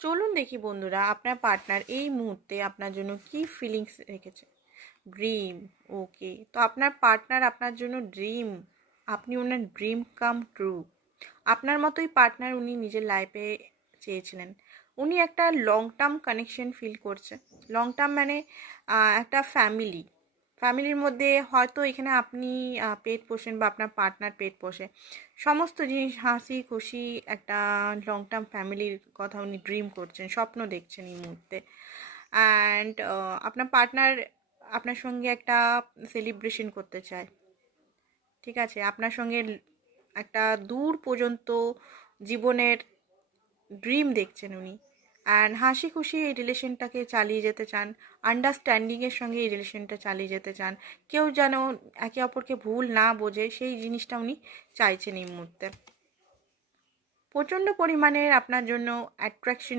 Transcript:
চলুন দেখি বন্ধুরা, আপনার পার্টনার এই মুহূর্তে আপনার জন্য কি ফিলিংস রেখেছে। ড্রিম। ওকে, তো আপনার পার্টনার আপনার জন্য ড্রিম। আপনি ওনার ড্রিম কাম ট্রু। আপনার মতোই পার্টনার উনি নিজের লাইফে চেয়েছিলেন। উনি একটা লং টার্ম কানেকশন ফিল করছে। লং টার্ম মানে একটা ফ্যামিলির মধ্যে হয়তো এখানে আপনি পেট পোষেন বা আপনার পার্টনার পেট পোষে। সমস্ত জিনিস হাসি খুশি একটা লং টার্ম ফ্যামিলির কথা উনি ড্রিম করছেন, স্বপ্ন দেখছেন এই মুহূর্তে। অ্যান্ড আপনার পার্টনার আপনার সঙ্গে একটা সেলিব্রেশন করতে চায়। ঠিক আছে, আপনার সঙ্গে একটা দূর পর্যন্ত জীবনের ড্রিম দেখছেন উনি। অ্যান্ড হাসি খুশি এই রিলেশনটাকে চালিয়ে যেতে চান। আন্ডারস্ট্যান্ডিংয়ের সঙ্গে এই রিলেশনটা চালিয়ে যেতে চান। কেউ যেন একে অপরকে ভুল না বোঝে, সেই জিনিসটা উনি চাইছেন এই মুহূর্তে। প্রচণ্ড পরিমাণের আপনার জন্য অ্যাট্রাকশন